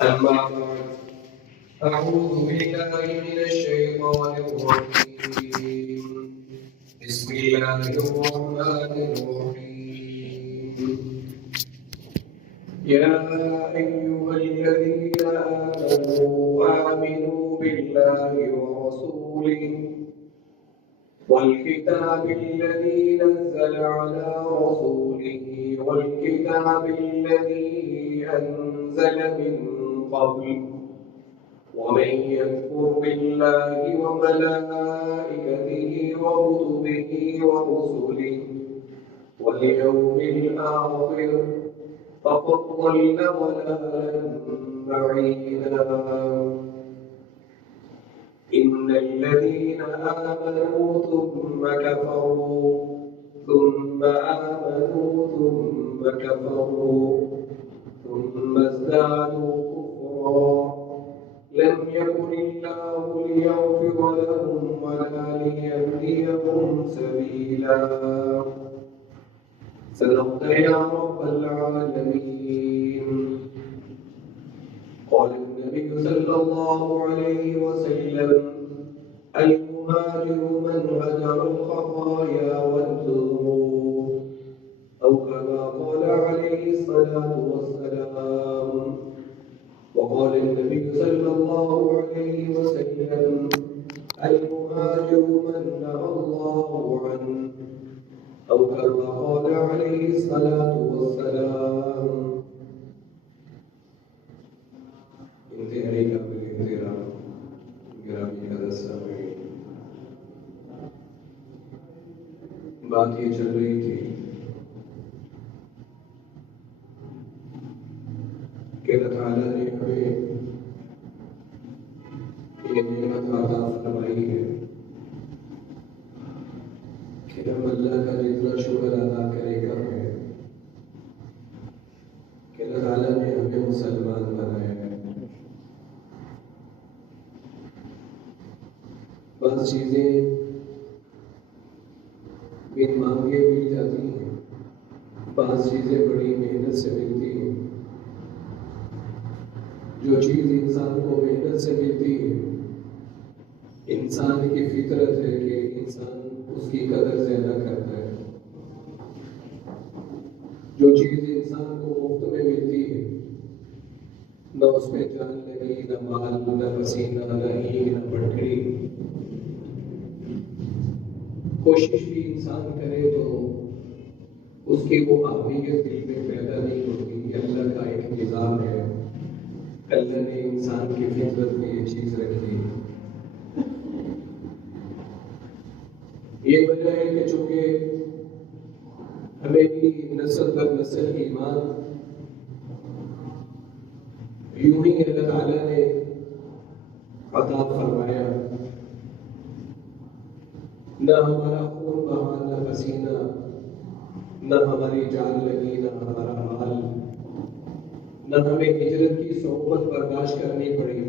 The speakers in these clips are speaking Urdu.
أما بعد، أعوذ بالله من الشيطان الرجيم. بسم الله الرحمن الرحيم. يا أيها الذين آمنوا بالله ورسوله والكتاب الذي نزل على رسوله والكتاب الذي أنزل من قبل، ومن يكفر بالله وملائكته وكتبه ورسله واليوم الآخر فقد ضل ضلالا بعيدا. إن الذين آمنوا ثم كفروا ثم آمنوا ثم كفروا ثم ازدادوا كفرا لم يكن الله ليغفر لهم ولا ليهديهم سبيلا. صدقت يا رب العالمين. قال النبي صلى الله عليه وسلم: المهاجر من هجر الخطايا والذنوب، أو كما قال عليه الصلاة والسلام. وقال النبي صلى الله عليه وسلم: المهاجر من نهى الله عنه، أو كما قال عليه الصلاة والسلام. انتہائی قابل احترام گرامی حضرت سامعین، بات یہ چل رہی تھی کہ اللہ تعالیٰ نے ہمیں یہ نعمت عطا فرمائی ہے کہ ہم اللہ کا جتنا شکر ادا کرے کم ہے کہ اللہ تعالیٰ نے ہمیں مسلمان بنایا ہے۔ بعض چیزیں بن مانگے مل جاتی ہیں، بعض چیزیں بڑی محنت سے ملتی ہیں۔ جو چیز انسان کو محنت سے ملتی ہے، انسان کی فطرت ہے کہ انسان اس کی قدر زیادہ کرتا ہے۔ جو چیز انسان کو مفت میں ملتی ہے، نہ اس میں جان لگی، نہ مال، نہ پسینہ، نہ ہی نہ پٹڑی، کوشش بھی انسان کرے تو اس کی وہ اہمیت دل میں پیدا نہیں ہوتی۔ یہ اللہ کا ایک نظام ہے، اللہ نے انسان کی فطرت میں یہ چیز رکھی۔ یہ وجہ ہے کہ چونکہ ہمیں بھی نسل در نسل ایمان یوں ہی اللہ تعالیٰ نے عطا فرمایا، نہ ہمارا خون بہا، نہ پسینہ، نہ ہماری جان لگی، نہ ہمارا مال، نہ ہمیں ہجرت کی صحبت برداشت کرنی پڑی،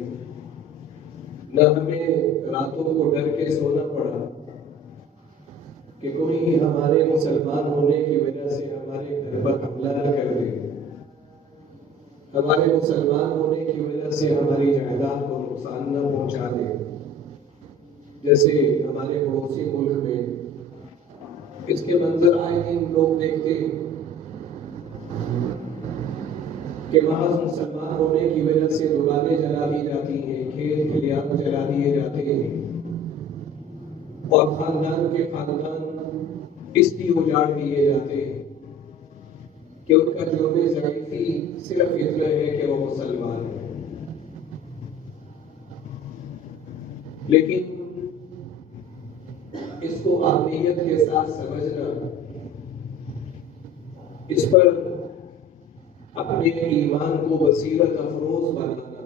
نہ ہمیں راتوں کو ڈر کے سونا پڑا کہ کوئی ہمارے مسلمان ہونے کی وجہ سے ہمارے گھر پر حملہ نہ کر دے، ہمارے مسلمان ہونے کی وجہ سے ہماری جائیداد کو نقصان نہ پہنچا دے۔ جیسے ہمارے پڑوسی ملک میں اس کے منظر آئے دن لوگ دیکھتے کہ محض مسلمان ہونے کی وجہ سے دکانیں جلا دی جاتی ہیں، کھیت کھلیان جلا دیے جاتے ہیں، اور خاندان کے خاندان اس لیے اجاڑ دیے جاتے ہیں کہ ان کا جرم ضعیفی صرف اتنا ہے کہ وہ مسلمان ہیں۔ لیکن اس کو اہمیت کے ساتھ سمجھنا، اس پر اپنے ایمان کو بصیرت افروز بنانا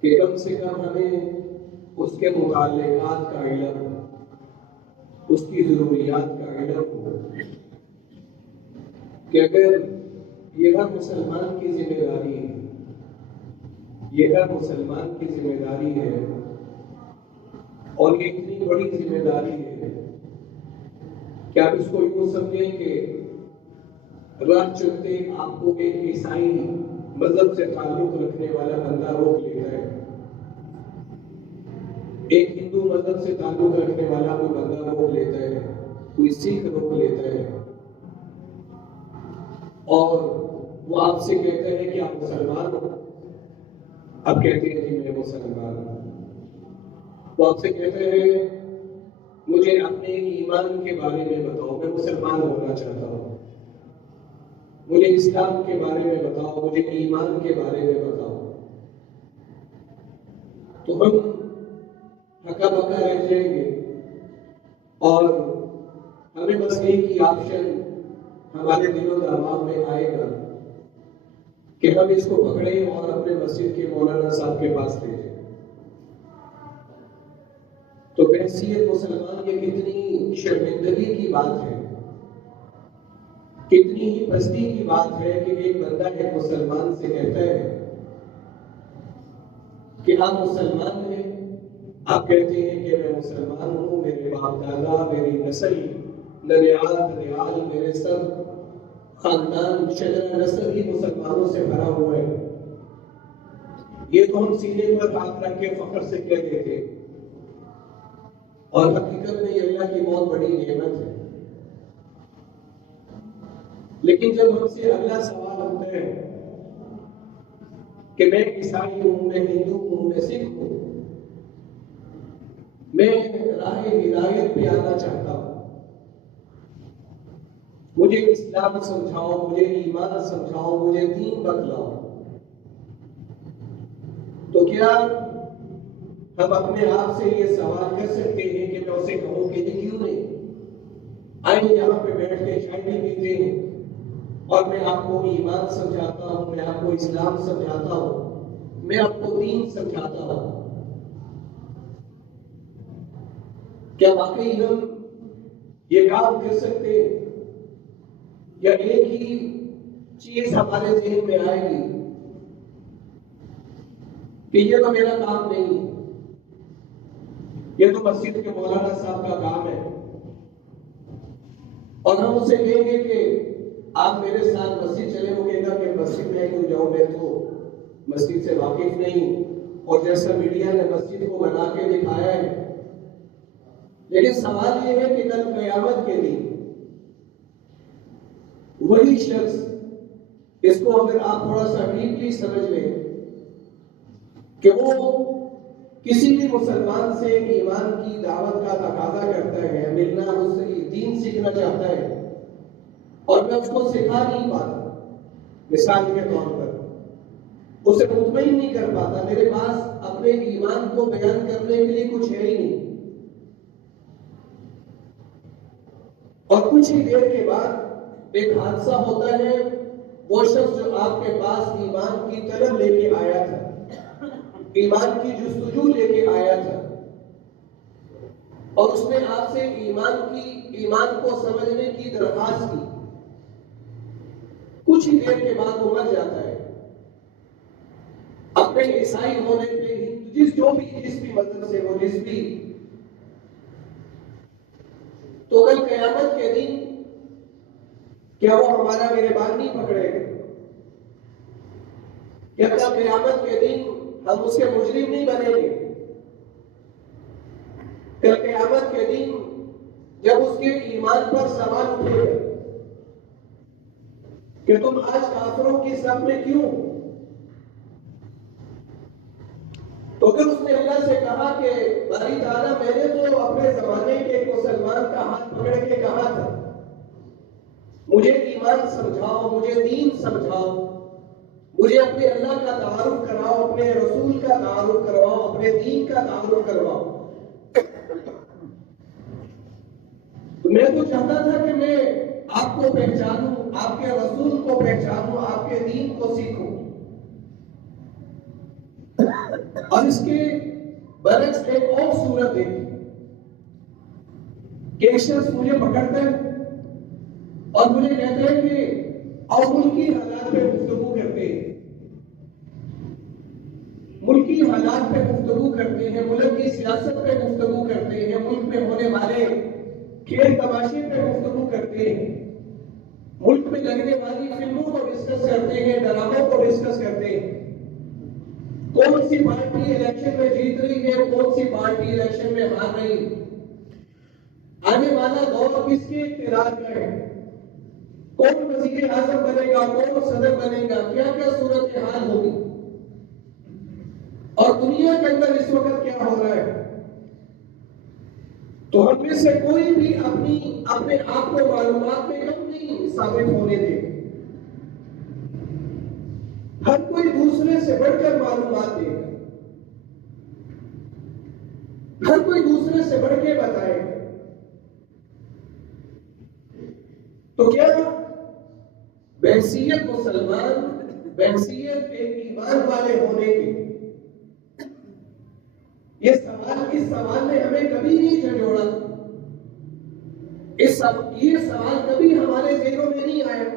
کہ کم سے کم ہمیں اس کے متعلقات کا علم، اس کی ضروریات کا علم ہو کہ اگر یہ ہر مسلمان کی ذمہ داری ہے، یہ ہر مسلمان کی ذمہ داری ہے، اور یہ اتنی بڑی ذمہ داری ہے کہ آپ اس کو یوں سمجھیں کہ راہ چلتے آپ کو ایک عیسائی مذہب سے تعلق رکھنے والا بندہ روک لیتا ہے، ایک ہندو مذہب سے تعلق رکھنے والا کوئی بندہ روک لیتا ہے، کوئی سکھ روک لیتا ہے، اور وہ آپ سے کہتے ہیں کہ آپ مسلمان ہو، آپ کہتے ہیں جی میں مسلمان ہوں، وہ آپ سے کہتے ہیں مجھے اپنے ایمان کے بارے میں بتاؤ، میں مسلمان ہونا چاہتا ہوں، مجھے اسلام کے بارے میں بتاؤ، مجھے ایمان کے بارے میں بتاؤ، تو ہم ہکا بکا رہ جائیں گے اور ہمیں بس ایک ہی آپشن ہمارے دل و دماغ میں آئے گا کہ ہم اس کو پکڑیں اور اپنے مسجد کے مولانا صاحب کے پاس لے جائیں۔ تو بحیثیت مسلمان یہ کتنی شرمندگی کی بات ہے، کتنی ہی پستی کی بات ہے کہ ایک بندہ ایک مسلمان سے کہتا ہے کہ آپ مسلمان ہیں، آپ کہتے ہیں کہ میں مسلمان ہوں، میرے باپ دادا، میری نسل نریال میرے سب خاندان شجرہ نسل ہی مسلمانوں سے بھرا ہوا ہے، یہ تو ہم سینے پر ہاتھ رکھ کے فخر سے کہہ دیتے، اور حقیقت میں یہ اللہ کی بہت بڑی نعمت ہے۔ لیکن جب ہم سے اگلا سوال ہوتا ہے کہ میں عیسائی ہوں، میں ہندو ہوں، میں سکھ ہوں، میں راہ ہدایت پہ آنا چاہتا ہوں، مجھے اسلام سمجھاؤ، مجھے ایمان سمجھاؤ، مجھے دین بتلاؤ، تو کیا ہم اپنے آپ سے یہ سوال کر سکتے ہیں کہ میں اسے کہوں کہ جی کیوں نہیں، آئیں یہاں پہ بیٹھ کے چائے بھی پیتے ہیں اور میں آپ کو ایمان سمجھاتا ہوں، میں آپ کو اسلام سمجھاتا ہوں، میں آپ کو دین سمجھاتا ہوں۔ کیا واقعی ہم یہ کام کر سکتے ہیں، یا ایک ہی چیز ہمارے ذہن میں آئے گی کہ یہ تو میرا کام نہیں، یہ تو مسجد کے مولانا صاحب کا کام ہے، اور ہم اسے کہیں گے کہ آپ میرے ساتھ مسجد چلے، وہ کہے گا کہ مسجد میں کیوں جاؤں، میں تو مسجد سے واقف نہیں، اور جیسا میڈیا نے مسجد کو بنا کے دکھایا ہے۔ لیکن سوال یہ ہے کہ کل قیامت کے دن وہی شخص، اس کو اگر آپ تھوڑا سا ڈیپلی سمجھ لیں کہ وہ کسی بھی مسلمان سے ایمان کی دعوت کا تقاضا کرتا ہے، ملنا، اس سے دین سیکھنا چاہتا ہے، اور میں اس کو سکھا نہیں پاتا، مثال کے طور پر اسے مطمئن نہیں کر پاتا، میرے پاس اپنے ایمان کو بیان کرنے کے لیے کچھ ہے ہی نہیں، اور کچھ ہی دیر کے بعد ایک حادثہ ہوتا ہے، وہ شخص جو آپ کے پاس ایمان کی طلب لے کے آیا تھا، ایمان کی جستجو لے کے آیا تھا، اور اس نے آپ سے ایمان کو سمجھنے کی درخواست کی، کچھ ہی دیر کے بعد وہ مر جاتا ہے، اپنے عیسائی ہونے پہ جس بھی مذہب سے وہ جس بھی، تو کل قیامت کے دن کیا وہ ہمارا گریبان نہیں پکڑے گا؟ کیا کل قیامت کے دن ہم اس کے مجرم نہیں بنیں گے؟ کل قیامت کے دن جب اس کے ایمان پر سوال اٹھے گا کہ تم آج کافروں کی صف میں کیوں، تو پھر اس نے اللہ سے کہا کہ باری تعالیٰ میں نے تو اپنے زمانے کے ایک مسلمان کا ہاتھ پکڑ کے کہا تھا مجھے ایمان سمجھاؤ، مجھے دین سمجھاؤ، مجھے اپنے اللہ کا تعارف کراؤ، اپنے رسول کا تعارف کرواؤ، اپنے دین کا تعارف کرواؤ، تو میں تو چاہتا تھا کہ میں آپ کو پہچانوں، آپ کے رسول کو پہچانوں، آپ کے دین کو سیکھوں، اور اس کے برعکس ایک اور صورت دیکھی کہ ایک شخص مجھے پکڑتا ہے اور مجھے کہتے ہیں کہ اور ملکی حالات پہ گفتگو کرتے ہیں، ملکی حالات پہ گفتگو کرتے ہیں، ملک کی سیاست پہ گفتگو کرتے ہیں، ملک میں ہونے والے کھیل تماشے پہ گفتگو کرتے ہیں، ملک میں لگنے والی فلموں کو ڈسکس کرتے ہیں، ڈراموں کو ڈسکس کرتے سی پارٹی الیکشن میں جیت رہی ہے، کون سی پارٹی الیکشن میں ہار رہی ہے، آنے والا دور کس کے اقتدار کا ہے، کون وزیر اعظم بنے گا، کون صدر بنے گا، کیا کیا صورتحال ہوگی، اور دنیا کے اندر اس وقت کیا ہو رہا ہے۔ تو ہم میں سے کوئی بھی اپنے آپ کو معلومات میں کم نہیں ثابت ہونے دے، ہر کوئی دوسرے سے بڑھ کر معلومات دے گا، ہر کوئی دوسرے سے بڑھ کے بتائے گا۔ تو کیا بحیثیت مسلمان، بحیثیت ایک ایمان والے ہونے کی، اس سوال نے ہمیں کبھی نہیں جھنجھوڑا، یہ سوال کبھی ہمارے ذہنوں میں نہیں آیا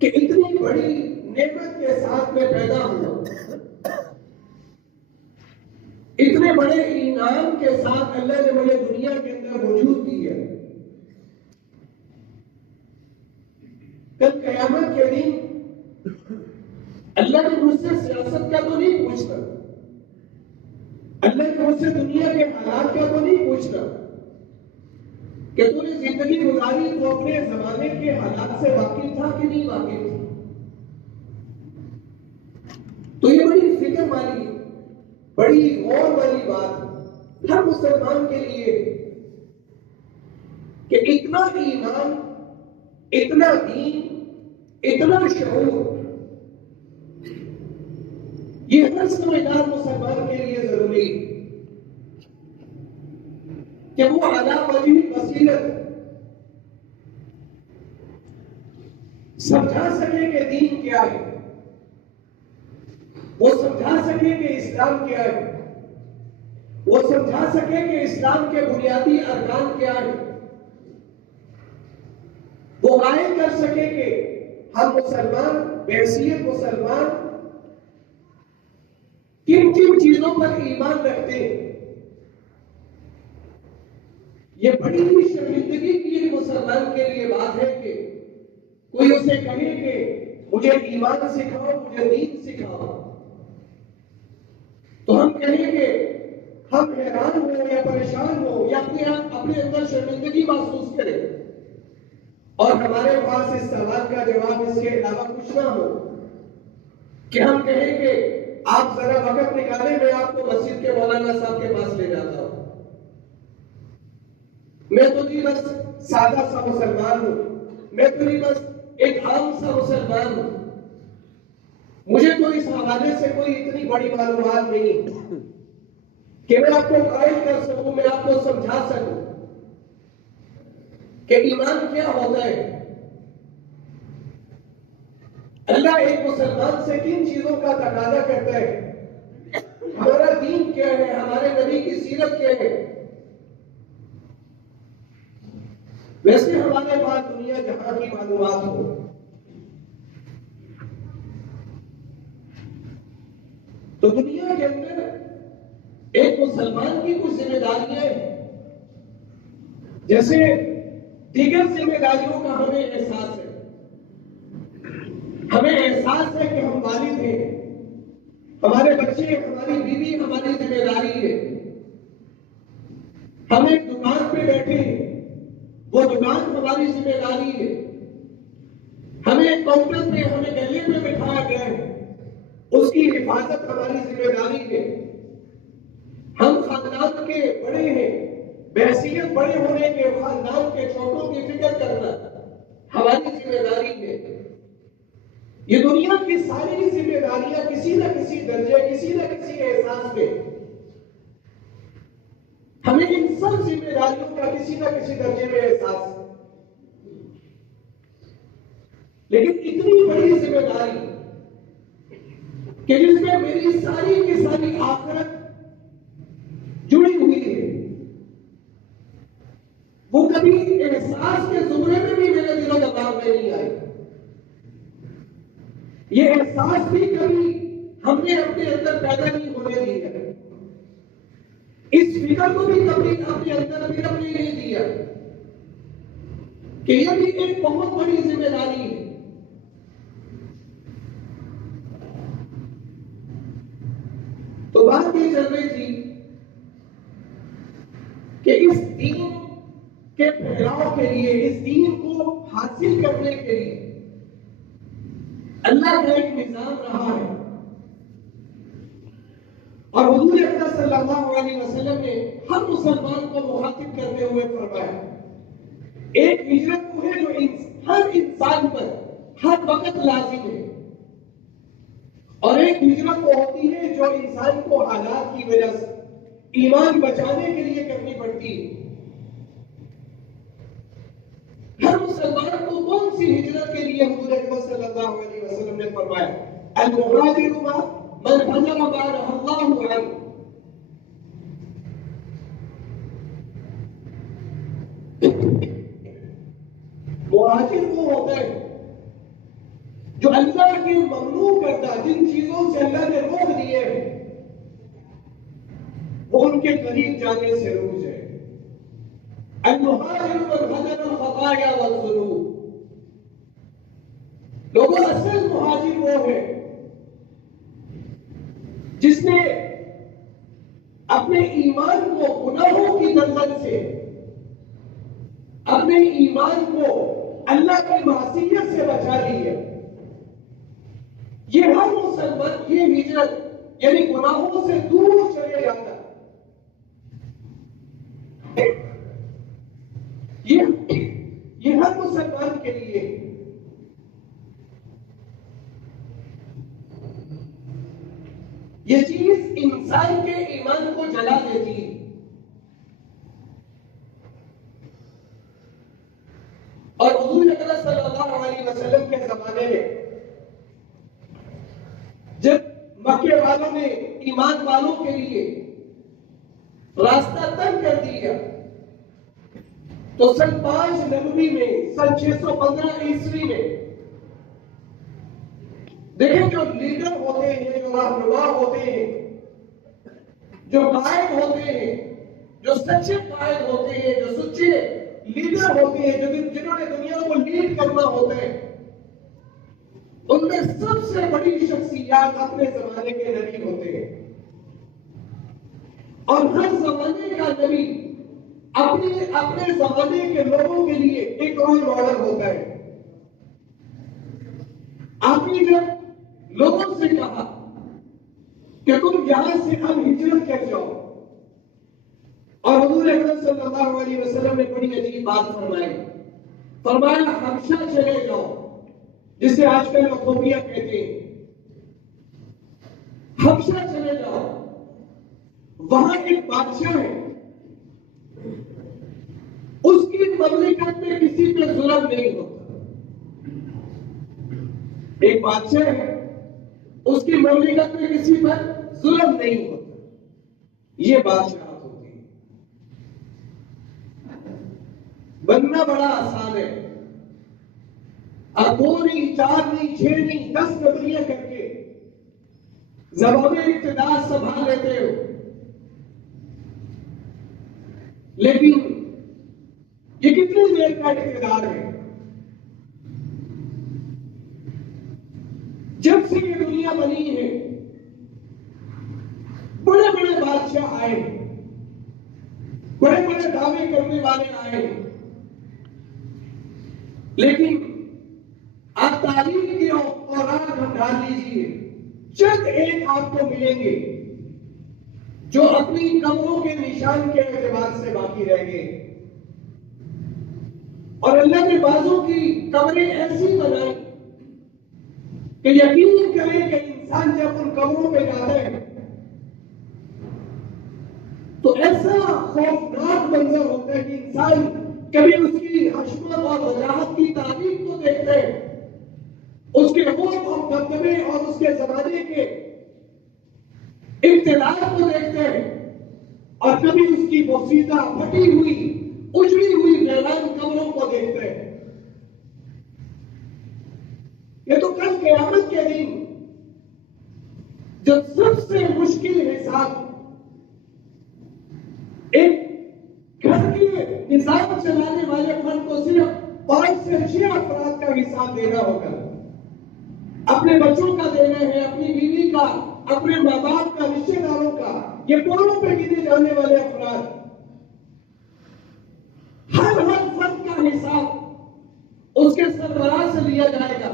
کہ اتنی بڑی نعمت کے ساتھ میں پیدا ہوا، اتنے بڑے انعام کے ساتھ اللہ نے مجھے دنیا کے اندر وجود دی ہے۔ کل قیامت کے دن اللہ نے مجھ سے سیاست کا تو نہیں پوچھنا، اللہ نے مجھ سے دنیا کے حالات کا تو نہیں پوچھنا کہ تو نے زندگی گزاری تو اپنے زمانے کے حالات سے واقف تھا کہ نہیں واقف تھا۔ تو یہ بڑی فکر والی، بڑی غور والی بات ہر مسلمان کے لیے کہ اتنا ایمان، اتنا دین، اتنا شعور، یہ ہر سمجھدار مسلمان کے لیے ضروری کہ وہ علی وجہ بصیرت سمجھا سکے کہ دین کیا ہے، وہ سمجھا سکے کہ اسلام کیا ہے، وہ سمجھا سکے کہ اسلام کے بنیادی ارکان کیا ہے، وہ قائل کر سکے کہ ہم مسلمان، بحیثیت مسلمان کن کن چیزوں پر ایمان رکھتے ہیں۔ یہ بڑی ہی شرمندگی کی ایک مسلمان کے لیے بات ہے کہ کوئی اسے کہے کہ مجھے ایمان سکھاؤ، مجھے دین سکھاؤ، تو ہم کہیں کہ ہم حیران ہو یا پریشان ہو یا اپنے اندر شرمندگی محسوس کریں، اور ہمارے پاس اس سوال کا جواب اس کے علاوہ کچھ نہ ہو کہ ہم کہیں کہ آپ ذرا وقت نکالیں، میں آپ کو مسجد کے مولانا صاحب کے پاس لے جاتا ہوں، میں تو جی بس سادہ سا مسلمان ہوں، میں تو جی بس ایک عام سا مسلمان ہوں، مجھے تو اس حوالے سے کوئی اتنی بڑی معلومات نہیں کہ میں آپ کو قائل کر سکوں، میں آپ کو سمجھا سکوں کہ ایمان کیا ہوتا ہے، اللہ ایک مسلمان سے کن چیزوں کا تقاضا کرتا ہے، ہمارا دین کیا ہے، ہمارے نبی کی سیرت کیا ہے۔ ویسے ہمارے پاس دنیا جہاں کی معلومات ہو، تو دنیا کے اندر ایک مسلمان کی کچھ ذمہ داریاں ہیں، جیسے دیگر ذمہ داریوں کا ہمیں احساس ہے، ہمیں احساس ہے کہ ہم والد ہیں، ہمارے بچے، ہماری بیوی ہماری ذمہ داری ہے، ہم ایک دکان پہ بیٹھے ہیں، وہ دکان ہماری ذمہ داری ہے، ہمیں ایک کاؤنٹر پہ، ہمیں گلے میں بٹھایا گیا ہے، اس کی حفاظت ہماری ذمہ داری ہے، ہم خاندان کے بڑے ہیں، بحیثیت بڑے ہونے کے خاندان کے چھوٹوں کی فکر کرنا ہماری ذمہ داری ہے۔ یہ دنیا کی ساری ذمہ داریاں کسی نہ کسی درجے، کسی نہ کسی احساس میں ہمیں ان سب ذمہ داریوں کا کسی نہ کسی درجے میں احساس ہے، لیکن اتنی بڑی ذمہ داری کہ جس میں میری ساری کی ساری آخرت جڑی ہوئی ہے، وہ کبھی احساس کے زمرے میں بھی میرے دل و دماغ میں نہیں آئی، یہ احساس بھی کبھی ہم نے اپنے اندر پیدا نہیں ہونے دیا، اس فکر کو بھی کبھی اپنے اندر پھرنے نہیں دیا کہ یہ بھی ایک بہت بڑی ذمہ داری ہے۔ تو بات یہ چل رہی تھی کہ اس دین کے پھیلاؤ کے لیے، اس دین کو حاصل کرنے کے لیے اللہ کا ایک نظام رہا ہے، اور حضور اکرم صلی اللہ علیہ وسلم نے ہر مسلمان کو مخاطب کرتے ہوئے فرمایا ایک ہجرت وہ ہے جو ہر انسان پر ہر وقت لازم ہے، اور ایک ہجرت وہ ہوتی ہے جو انسان کو حالات کی وجہ سے ایمان بچانے کے لیے کرنی پڑتی ہے۔ ہر مسلمان کو کون سی ہجرت کے لیے حضور اکرم صلی اللہ علیہ وسلم نے فرمایا المہاجر من ہجر ما نہى اللہ عنہ، مہاجر وہ ہوتا ہے جو اللہ کے ممنوع کردہ جن چیزوں سے اللہ نے روک دیے وہ ان کے قریب جانے سے رک جائے۔ المہاجر من ہجر الخطایا والذنوب، لوگوں اصل مہاجر وہ ہے جس نے اپنے ایمان کو گناہوں کی دلدل سے، اپنے ایمان کو اللہ کی معصیت سے بچا لی ہے۔ یہ ہر مسلمان یہ ہجرت یعنی گناہوں سے دور چلے جاتا، یہ ہر مسلمان کے لیے یہ چیز انسان کے ایمان کو جلا دیتی ہے۔ اور حضور اکرم صلی اللہ علیہ وسلم کے زمانے میں جب مکے والوں نے ایمان والوں کے لیے راستہ تنگ کر دیا تو سن 5 نبوی میں، سن 615 عیسوی میں دیکھیں جو لیڈر ہوتے ہیں، جو رہنما ہوتے ہیں، جو قائد ہوتے ہیں، جو سچے قائد ہوتے ہیں، جو سچے لیڈر ہوتے ہیں، جنہوں نے دنیا کو لیڈ کرنا ہوتا ہے، ان میں سب سے بڑی شخصیات اپنے زمانے کے نبی ہوتے ہیں، اور ہر زمانے کا نبی اپنے زمانے کے لوگوں کے لیے ایک رول ماڈل ہوتا ہے۔ آپ نے جب لوگوں سے کہا کہ تم یہاں سے اب ہجرت کر جاؤ، اور حضور اکرم صلی اللہ علیہ وسلم نے بڑی عجیب بات فرمایا حبشہ چلے جاؤ، جسے آج کل ایتھوپیا کہتے ہیں، حبشہ چلے جاؤ، وہاں ایک بادشاہ ہے، اس کی مملکت میں کسی پہ ظلم نہیں ہوتا۔ ایک بادشاہ ہے، اس کی مملکت میں کسی پر ظلم نہیں ہوتا۔ یہ بادشاہت ہوتی ہے۔ بننا بڑا آسان ہے، آپ 2 نہیں، 4 نہیں، 6 نہیں، 10 نبیاں کر کے زبان اقتدار سنبھال لیتے ہو، لیکن یہ کتنی دیر کا اقتدار ہے؟ جب سے یہ دنیا بنی ہے بڑے بڑے بادشاہ آئے، بڑے بڑے دعوے کرنے والے آئے، لیکن آپ تاریخ کے اوراق ڈال لیجیے، چند ایک آپ کو ملیں گے جو اپنی قبروں کے نشان کے اعتبار سے باقی رہ گئے، اور اللہ نے بعضوں کی قبریں ایسی بنائی کہ یقین کریں کہ انسان جب ان قبروں پہ جاتا ہے تو ایسا خوفناک منظر ہوتا ہے کہ انسان کبھی اس کی حشمت اور وجاہت کی تعریف کو دیکھتے ہیں، اس کے خوف اور دبدبے اور اس کے زمانے کے اقتدار کو دیکھتے ہیں، اور کبھی اس کی بوسیدہ پھٹی ہوئی اجڑی ہوئی ویران قبروں کو دیکھتے ہیں۔ یہ تو کل قیامت کے دن جب سب سے مشکل حساب ایک گھر کے نظام چلانے والے فرد کو صرف 5 سے 6 افراد کا حساب دینا ہوگا، اپنے بچوں کا دینا ہے، اپنی بیوی کا، اپنے ماں باپ کا، رشتے داروں کا، یہ پوروں پہ گنے جانے والے افراد، ہر فرد کا حساب اس کے سربراہ سے لیا جائے گا،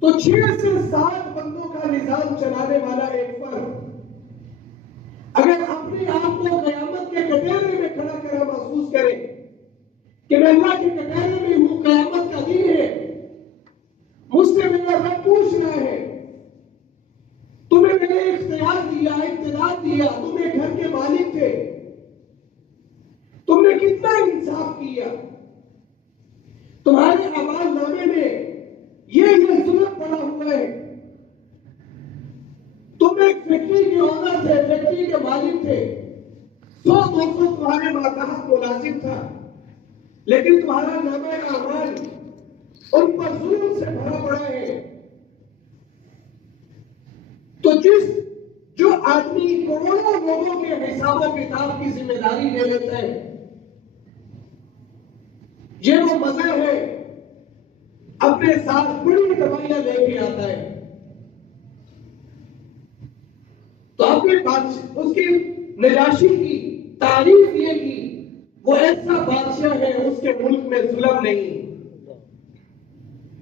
تو 6 سے 7 بندوں کا نظام چلانے والا ایک فرد اگر اپنے آپ کو قیامت کے کٹہرے میں کھڑا کرا محسوس کرے کہ میں اللہ کے کٹہرے میں ہوں، قیامت کا دن ہے، مجھ سے میرا رب پوچھ رہا ہے، تمہیں میں نے اختیار دیا، اقتدار دیا، تم ایک گھر کے مالک تھے، تم نے کتنا انصاف کیا، تمہارے اعمال نامے میں یہ ظلم پڑا ہوا ہے، تم ایک فیکٹری کے آنر تھے، فیکٹری کے مالک تھے، 100-200 تمہارے ماتحت ملازم تھا، لیکن تمہارا نامہ اعمال ان پر ظلم سے بھرا پڑا ہے۔ تو جو آدمی کروڑوں لوگوں کے حساب و کتاب کی ذمہ داری لے لیتا ہے، یہ وہ مزہ ہے، اپنے ساتھ بڑی دوائیاں لے کے آتا ہے، تو اپنے اس کی نجاشی کی تعریف یہ کی، وہ ایسا بادشاہ ہے اس کے ملک میں ظلم نہیں۔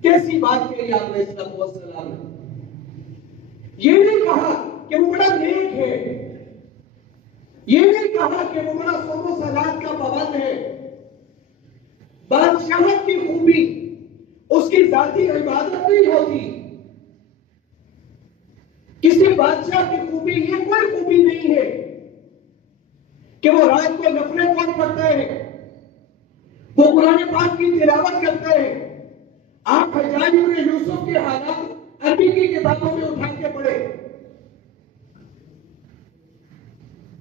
کیسی بات کہی آپ نے السلام نے؟ یہ نہیں کہا کہ وہ بڑا نیک ہے، یہ نہیں کہا کہ وہ بڑا صوم و صلات کا پابند ہے۔ بادشاہت کی خوبی اس کی ذاتی عبادت نہیں ہوتی، کسی بادشاہ کی خوبی یہ کوئی خوبی نہیں ہے کہ وہ رات کو نفلیں قرآن پڑھتا ہے، وہ قرآن پاک کی تلاوت کرتا ہے۔ آپ حجاج بن یوسف کے حالات عربی کی کتابوں میں اٹھا کے پڑھے،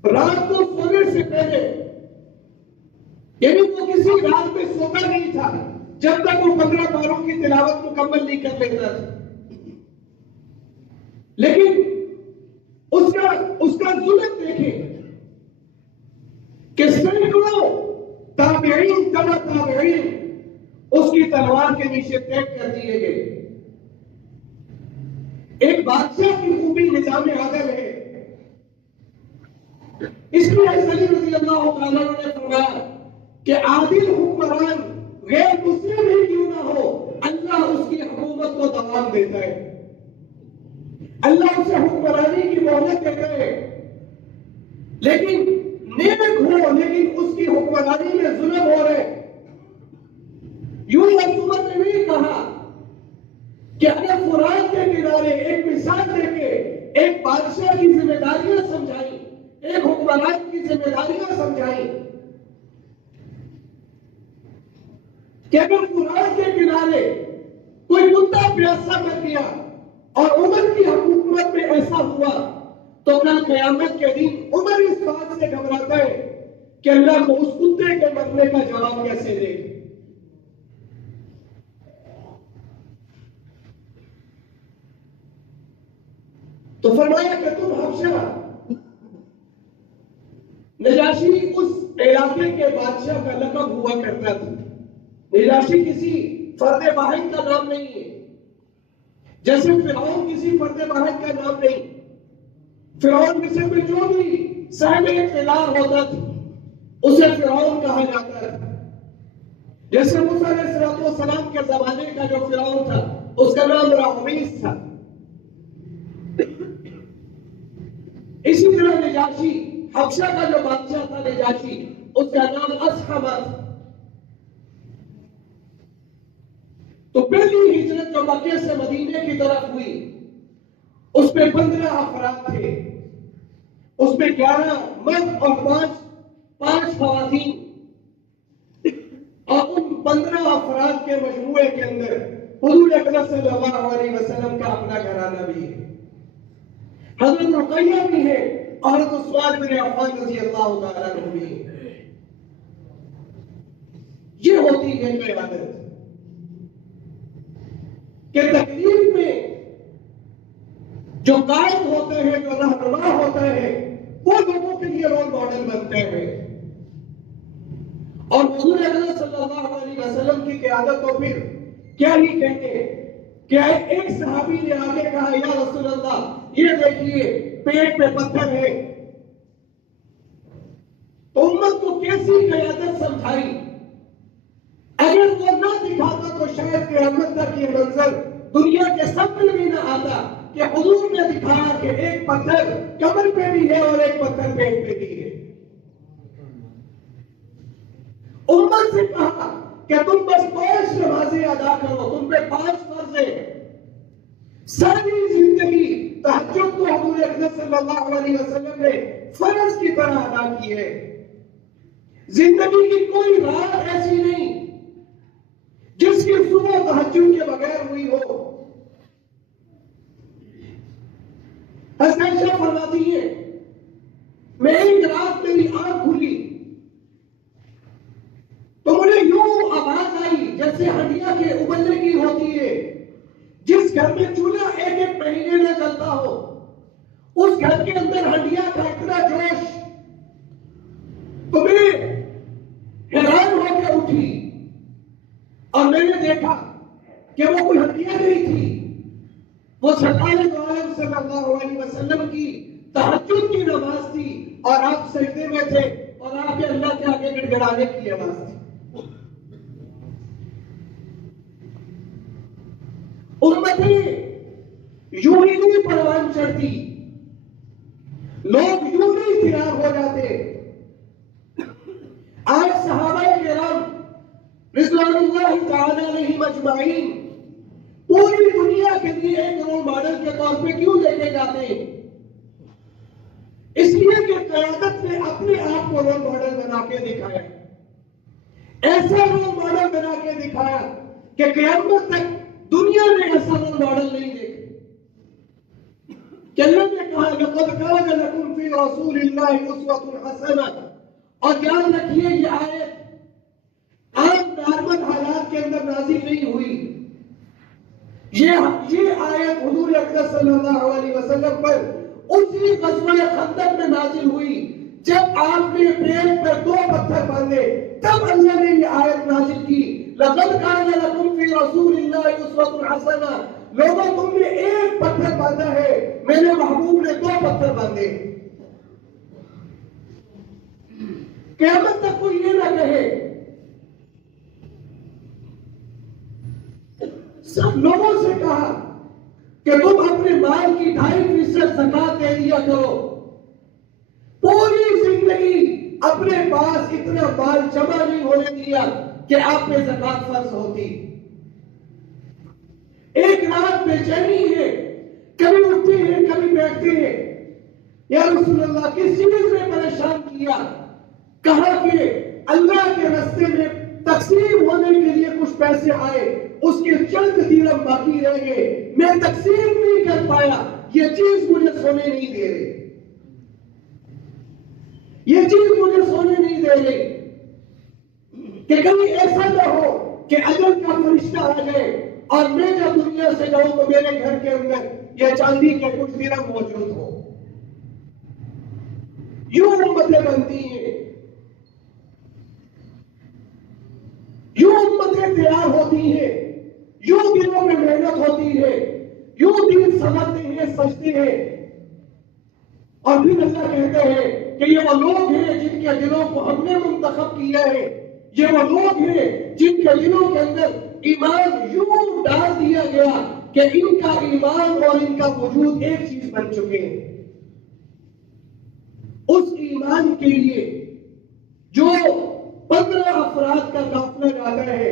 رات کو سونے سے پہلے، یعنی وہ کسی رات میں سوتا نہیں تھا جب تک وہ 15 پاروں کی تلاوت مکمل نہیں کر لیتا تھا، لیکن اس کا ظلم دیکھیں کہ سینکڑوں تابعین تبع تابعین اس کی تلوار کے نیچے قید کر دیے گئے۔ ایک بادشاہ کی خوبی نظام عادل ہے، اس لیے علی رضی اللہ تعالیٰ نے فرمایا کہ عادل حکمران غیر مسلم ہی کیوں نہ ہو، اللہ اس کی حکومت کو دوام دیتا ہے، اللہ اسے حکمرانی کی مہلت دیتا ہے، لیکن نیک ہو لیکن اس کی حکمرانی میں ظلم ہو رہے۔ یوں حکومت نے نہیں کہا کہ اگر فرات کے کنارے ایک مثال دے کے ایک بادشاہ کی ذمہ داریاں سمجھائیں، ایک حکمران کی ذمہ داریاں سمجھائیں، کہ اگر فرات کے کنارے کوئی کتا پیاسا کر دیا اور عمر کی حکومت میں ایسا ہوا تو کل قیامت کے دن عمر اس بات سے گھبراتا ہے کہ اللہ کو اس کتے کے مرنے کا جواب کیسے دے۔ تو فرمایا کہ تم حبشہ، نجاشی اس علاقے کے بادشاہ کا لقب ہوا کرتا تھا۔ نجاشی کسی فرد واحد کا نام نہیں ہے، جیسے فرعون کسی فرد واحد کا نام نہیں۔ فرعون مصر میں جو بھی صاحب اقتدار ہوتا تھا اسے فرعون کہا جاتا تھا، جیسے موسیٰ علیہ السلام کے زمانے کا جو فرعون تھا اس کا نام رعویس تھا۔ اسی طرح نجاشی، حبشہ کا جو بادشاہ تھا نجاشی، اس کا نام اصحمہ تھا۔ تو پہلی ہجرت جو مکے سے مدینے کی طرف ہوئی اس میں 15 افراد تھے، اس میں 11 مرد اور 5 خواتین، اور ان 15 افراد کے مجموعے کے اندر حضور اکرم صلی اللہ علیہ وسلم کا اپنا گھرانہ بھی ہے، حضرت رقیہ بھی ہے، اور حضرت عثمان بن عفان رضی اللہ تعالیٰ عنہ بھی ہے۔ یہ ہوتی ہے قیادت کہ تکلیف میں جو قائد ہوتے ہیں، جو رہنما ہوتا ہے، وہ لوگوں کے لیے رول ماڈل بنتے ہیں، اور حضور اکرم صلی اللہ علیہ وسلم کی قیادت تو پھر کیا ہی کہتے ہیں کہ ایک صحابی نے آگے کہا یا رسول اللہ یہ دیکھیے پیٹ پہ پتھر ہے، تو امت کو کیسی قیادت سمجھائی؟ اگر وہ نہ دکھاتا تو شاید قیامت تک یہ منظر دنیا کے سب میں بھی نہ آتا کہ حضور نے دکھایا کہ ایک پتھر کمر پہ بھی ہے اور ایک پتھر پیٹ پہ بھی ہے۔ امت سے کہا کہ تم بس 5 نمازیں ادا کرو، تم پہ 5 فرض ہیں۔ ساری زندگی تہجد کو حضور اکرم صلی اللہ علیہ وسلم نے فرض کی طرح ادا کی ہے۔ زندگی کی کوئی رات ایسی نہیں جس کی صبح تہجد کے بغیر ہوئی ہو۔ حضرت عائشہ فرماتی ہے میں ایک رات میری آنکھ کھلی تو مجھے یوں آواز آئی جیسے ہنڈیا کے ابلنے کی ہوتی ہے۔ جس گھر میں چولہا ایک مہینے نہ چلتا ہو اس گھر کے اندر ہنڈیا کا اتنا جوش، تو میں حیران ہو کے اٹھی اور میں نے دیکھا کہ وہ کوئی ہنڈیا نہیں تھی، وہ سرکار دو عالم صلی اللہ علیہ وسلم کی تہجد کی نماز تھی اور آپ سجدے میں تھے اور آپ کے اللہ کے آگے گڑ گڑانے کی آواز تھی۔ امتیں یوں ہی نہیں پروان چڑھتی، لوگ یوں نہیں تیار ہو جاتے۔ آج صحابہ کرام رضوان اللہ تعالی علیہم اجمعین پوری دنیا کے لیے ایک رول ماڈل کے طور پہ کیوں دیکھے جاتے ہیں؟ اس لیے کہ قیادت نے اپنے آپ کو رول ماڈل بنا کے دکھایا، ایسا رول ماڈل بنا کے دکھایا کہ قیامت تک دنیا نے ایسا رول ماڈل نہیں دیکھا۔ کہ اللہ نے کہا لَقَدْ كَانَ لَكُمْ فِي رَسُولِ اللَّهِ أُسْوَةٌ حَسَنَةٌ، اور یاد رکھیے یہ آیت عام نارمل حالات کے اندر نازل نہیں ہوئی، یہ آیت حضور اکرم صلی اللہ علیہ وسلم پر اسی غزوہ خندق میں نازل ہوئی جب آپ نے پیٹ پر 2 پتھر باندھے، تب اللہ نے یہ آیت نازل کی لَقَدْ كَانَ لَكُمْ فِي رَسُولِ اللَّهِ أُسْوَةٌ حَسَنَةٌ۔ لوگوں تم نے ایک پتھر باندھا ہے، میرے محبوب نے 2 پتھر باندھے۔ قیامت تک کوئی یہ نہ کہے، سب لوگوں سے کہا کہ تم اپنے مال کی 2.5% زکات دے دیا کرو۔ پوری زندگی اپنے پاس اتنا مال جمع نہیں ہونے دیا کہ آپ پہ زکات فرض ہوتی۔ ایک رات بے چینی ہے، کبھی اٹھتے ہیں کبھی بیٹھتے ہیں، یا رسول اللہ کس چیز نے پریشان کیا؟ کہا کہ اللہ کے راستے میں تقسیم ہونے کے لیے کچھ پیسے آئے، اس کے چند درہم باقی رہ گئے، میں تقسیم نہیں کر پایا، یہ چیز مجھے سونے نہیں دے رہی، یہ چیز مجھے سونے نہیں دے رہی۔ کہ کبھی ایسا نہ ہو کہ اجل کا فرشتہ آ جائے اور میں جب دنیا سے جاؤں تو میرے گھر کے اندر یہ چاندی کے کچھ درہم موجود ہو۔ یوں امتیں بنتی ہیں، یوں امتیں تیار ہوتی ہیں، یوں دلوں میں محنت ہوتی ہے، یوں دل سمجھتے ہیں سجتے ہیں، اور پھر اللہ کہتے ہیں کہ یہ وہ لوگ ہیں جن کے دلوں کو ہم نے منتخب کیا ہے، یہ وہ لوگ ہیں جن کے دلوں کے اندر ایمان یوں ڈال دیا گیا کہ ان کا ایمان اور ان کا وجود ایک چیز بن چکے ہیں۔ اس ایمان کے لیے جو 15 افراد کا قافلہ جاتا ہے،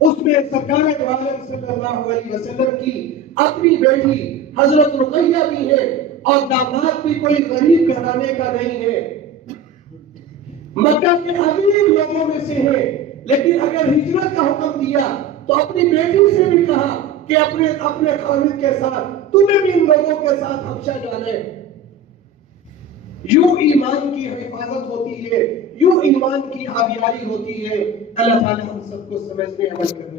اس میں سرکار دو عالم صلی اللہ علیہ وسلم کی اپنی بیٹی حضرت رقیہ بھی ہے اور داماد بھی کوئی غریب گھرانے کا نہیں ہے، مکہ کے امیر لوگوں میں سے ہے، لیکن اگر ہجرت کا حکم دیا تو اپنی بیٹی سے بھی کہا کہ اپنے خاوند کے ساتھ تمہیں بھی ان لوگوں کے ساتھ حبشہ جانے۔ یوں ایمان کی حفاظت ہوتی ہے، یوں ایمان کی آبیاری ہوتی ہے۔ اللہ تعالی ہم سب کو سمجھنے عمل کرنے